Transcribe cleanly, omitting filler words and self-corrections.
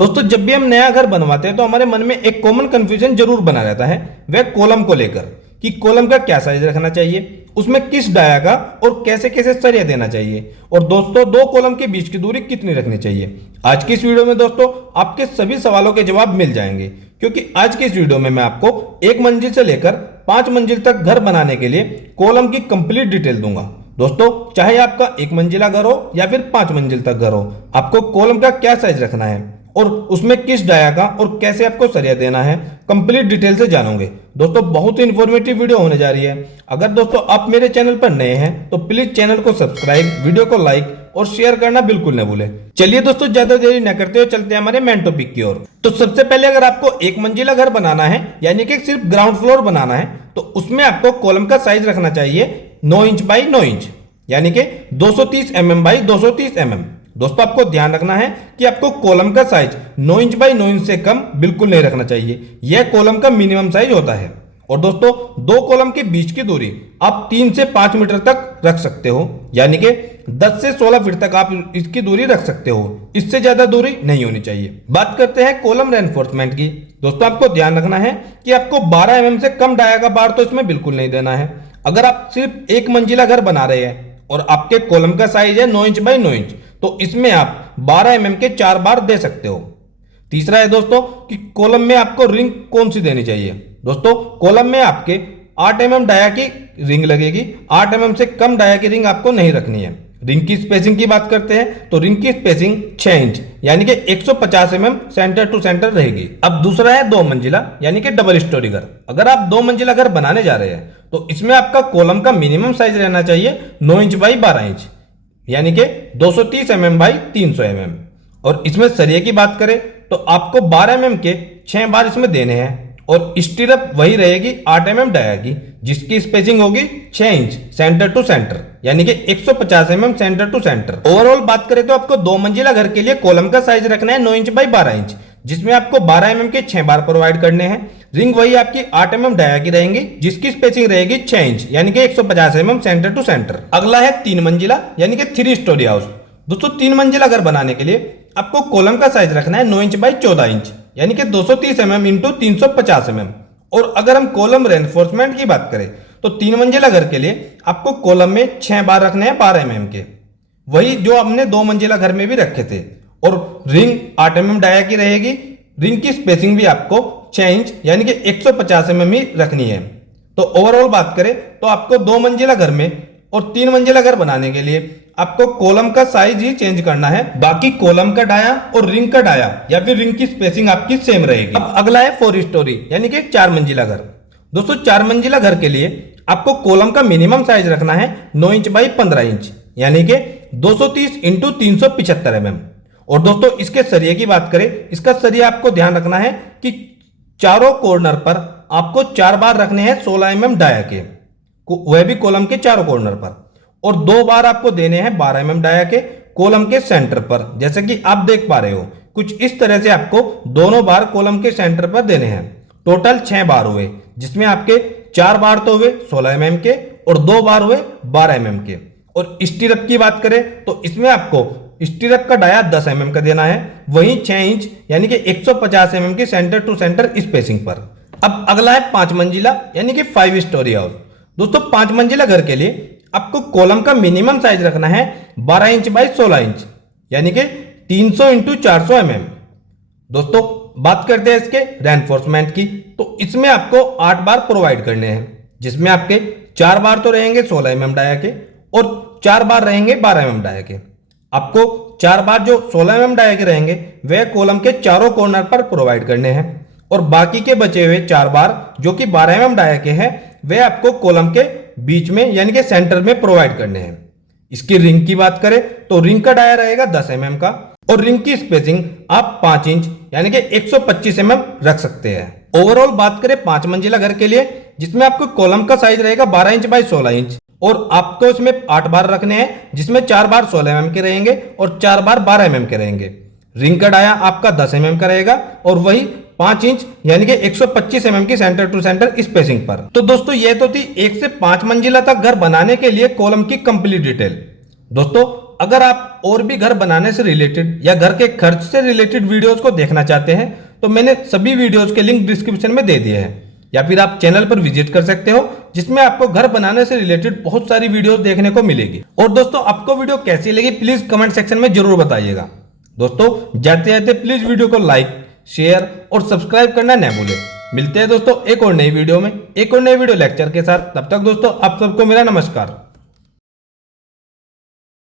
दोस्तों जब भी हम नया घर बनवाते हैं तो हमारे मन में एक कॉमन कंफ्यूजन जरूर बना रहता है, वह कॉलम को लेकर कि कॉलम का क्या साइज रखना चाहिए, उसमें किस डाया का और कैसे कैसे सरिया देना चाहिए, और दोस्तों दो कॉलम के बीच की दूरी कितनी रखनी चाहिए। आज की इस वीडियो में दोस्तों आपके सभी सवालों के जवाब मिल जाएंगे, क्योंकि आज की इस वीडियो में मैं आपको एक मंजिल से लेकर 5 मंजिल तक घर बनाने के लिए कॉलम की कंप्लीट डिटेल दूंगा। दोस्तों चाहे आपका एक मंजिला घर हो या फिर 5 मंजिल तक घर हो, आपको कॉलम का क्या साइज रखना है और उसमें किस डाया का और कैसे आपको सरिया देना है, कंप्लीट डिटेल से जानोगे। दोस्तों बहुत ही इंफॉर्मेटिव वीडियो होने जा रही है। अगर दोस्तों आप मेरे चैनल पर नए हैं तो प्लीज चैनल को सब्सक्राइब, वीडियो को लाइक और शेयर करना बिल्कुल न भूलें। चलिए दोस्तों ज्यादा देरी न करते हुए चलते हैं हमारे मेन टॉपिक की ओर। तो सबसे पहले अगर आपको एक मंजिला घर बनाना है यानी कि सिर्फ ग्राउंड फ्लोर बनाना है तो उसमें आपको कॉलम का साइज रखना चाहिए 9 इंच बाई 9 इंच यानी कि 230 mm बाई 230 mm। दोस्तों आपको ध्यान रखना है कि आपको कॉलम का साइज 9 इंच बाई 9 इंच से कम बिल्कुल नहीं रखना चाहिए, यह कॉलम का मिनिमम साइज होता है। और दोस्तों दो कॉलम के बीच की दूरी आप 3 से 5 मीटर तक रख सकते हो, यानी कि 10 से 16 फीट तक आप इसकी दूरी रख सकते हो, इससे ज्यादा दूरी नहीं होनी चाहिए। बात करते हैं कॉलम रेनफोर्समेंट की। दोस्तों आपको ध्यान रखना है कि आपको 12 mm से कम डाया का बार तो इसमें बिल्कुल नहीं देना है। अगर आप सिर्फ एक मंजिला घर बना रहे हैं और आपके कॉलम का साइज है 9 इंच बाई 9 इंच तो इसमें आप 12 mm के 4 बार दे सकते हो। तीसरा है दोस्तों कि कॉलम में आपको रिंग कौन सी देनी चाहिए। दोस्तों कॉलम में आपके 8 mm डाया की रिंग लगेगी, 8 mm से कम डाया की रिंग आपको नहीं रखनी है। रिंग की स्पेसिंग की बात करते हैं तो रिंग की स्पेसिंग 6 इंच यानी कि 150 mm सेंटर टू सेंटर रहेगी। अब दूसरा है 2 मंजिला यानी कि डबल स्टोरी घर। अगर आप 2 मंजिला घर बनाने जा रहे हैं तो इसमें आपका कॉलम का मिनिमम साइज रहना चाहिए 9 इंच बाई 12 इंच यानी कि 230 mm बाई 300 mm। और इसमें सरिये की बात करें तो आपको 12 mm के 6 बार इसमें देने हैं और स्टीरअप वही रहेगी 8 mm डाया की, जिसकी स्पेसिंग होगी 6 इंच सेंटर टू सेंटर यानी कि 150 mm centre to centre. Overall बात करें तो आपको 2 मंजिला घर के लिए कॉलम का साइज रखना है 9 इंच बाई 12 इंच, जिसमें आपको 12 mm के 6 बार प्रोवाइड करने हैं। रिंग वही आपकी 8 mm डाया की रहेंगी, जिसकी स्पेसिंग रहेगी 6 इंच यानी कि 150 mm सेंटर टू सेंटर। अगला है 3 मंजिला यानी कि 3 स्टोरी हाउस। दोस्तों 3 मंजिला घर बनाने के लिए आपको कॉलम का साइज रखना है 9 इंच बाई 14 इंच यानी कि 230 mm इंटू 350 mm। और अगर हम कॉलम रेनफोर्समेंट की बात करें तो 3 मंजिला घर के लिए आपको कॉलम में 6 बार रखने हैं 12 mm के, वही जो हमने 2 मंजिला घर में भी रखे थे। और रिंग 8 mm डाया की रहेगी, रिंग की स्पेसिंग भी आपको 6 इंच यानी कि 150 mm ही रखनी है। तो ओवरऑल बात करें तो आपको 2 मंजिला घर में और 3 मंजिला घर बनाने के लिए आपको कॉलम का साइज ही चेंज करना है, बाकी कॉलम का डाया और रिंग का डाया या फिर रिंग की स्पेसिंग आपकी सेम रहेगी। अब अगला है 4 स्टोरी यानी कि 4 मंजिला घर। दोस्तों 4 मंजिला घर के लिए आपको कॉलम का मिनिमम साइज रखना है 9 इंच बाई 15 इंच यानी कि 230 इंटू 375 mm। और दोस्तों इसके सरिये की बात करें, इसका सरिया आपको ध्यान रखना है कि चारों कॉर्नर पर आपको 4 बार रखने हैं 16 mm डाया के, वह भी कॉलम के चारों कॉर्नर पर, और 2 बार आपको देने हैं 12 mm डाया के कॉलम के सेंटर पर। जैसे कि आप देख पा रहे हो कुछ इस तरह से आपको दोनों बार कॉलम के सेंटर पर देने हैं। टोटल 6 बार हुए, जिसमें आपके 4 बार तो हुए 16 mm के और 2 बार हुए 12 mm के। और स्टीरअप की बात करें तो इसमें आपको स्टीरअप का डाया 10 mm का देना है, वहीं 6 इंच यानी कि 150 mm की सेंटर टू सेंटर स्पेसिंग पर। अब अगला है 5 मंजिला यानी कि 5 स्टोरी हाउस। दोस्तों 5 मंजिला घर के लिए आपको कॉलम का मिनिमम साइज रखना है 12 इंच बाई 16 इंच यानी कि 300 इंटू 400 mm। दोस्तों बात करते हैं इसके रेनफोर्समेंट की, तो इसमें आपको 8 बार प्रोवाइड करने हैं, जिसमें आपके 4 बार तो रहेंगे 16 mm डाया के और 4 बार रहेंगे 12 mm डाया के। आपको 4 बार जो 16 mm डाया के रहेंगे वह कॉलम के चारों कॉर्नर पर प्रोवाइड करने हैं, और बाकी के बचे हुए 4 बार जो कि 12 mm डाया के हैं वह आपको कॉलम के बीच में यानी कि सेंटर में प्रोवाइड करने हैं। इसकी रिंग की बात करें तो रिंग का डाया रहेगा 10 mm का और रिंग की स्पेसिंग आप 5 इंच यानी कि 125 mm रख सकते हैं। ओवरऑल बात करें 5 मंजिला घर के लिए, जिसमें आपको कॉलम का साइज रहेगा 12 इंच बाई 16 इंच और आपको इसमें 8 बार रखने हैं, जिसमें 4 बार 16 mm के रहेंगे और 4 बार 12 mm के रहेंगे। रिंग का डाया आपका 10 mm का रहेगा और वही 5 इंच यानी कि 125 mm की सेंटर टू सेंटर स्पेसिंग पर। तो दोस्तों ये तो थी 1 से 5 मंजिला तक घर बनाने के लिए कॉलम की कंप्लीट डिटेल। दोस्तों अगर आप और भी घर बनाने से रिलेटेड या घर के खर्च से रिलेटेड वीडियोस को देखना चाहते हैं तो मैंने सभी वीडियोस के लिंक डिस्क्रिप्शन में दे दिए हैं, या फिर आप चैनल पर विजिट कर सकते हो जिसमें आपको घर बनाने से रिलेटेड बहुत सारी वीडियोस देखने को मिलेगी। और दोस्तों आपको वीडियो कैसी लगी प्लीज कमेंट सेक्शन में जरूर बताइएगा। दोस्तों जाते जाते प्लीज वीडियो को लाइक, शेयर और सब्सक्राइब करना न भूलें। मिलते हैं दोस्तों एक और नई वीडियो में, एक और नई वीडियो लेक्चर के साथ। तब तक दोस्तों आप सबको मेरा नमस्कार।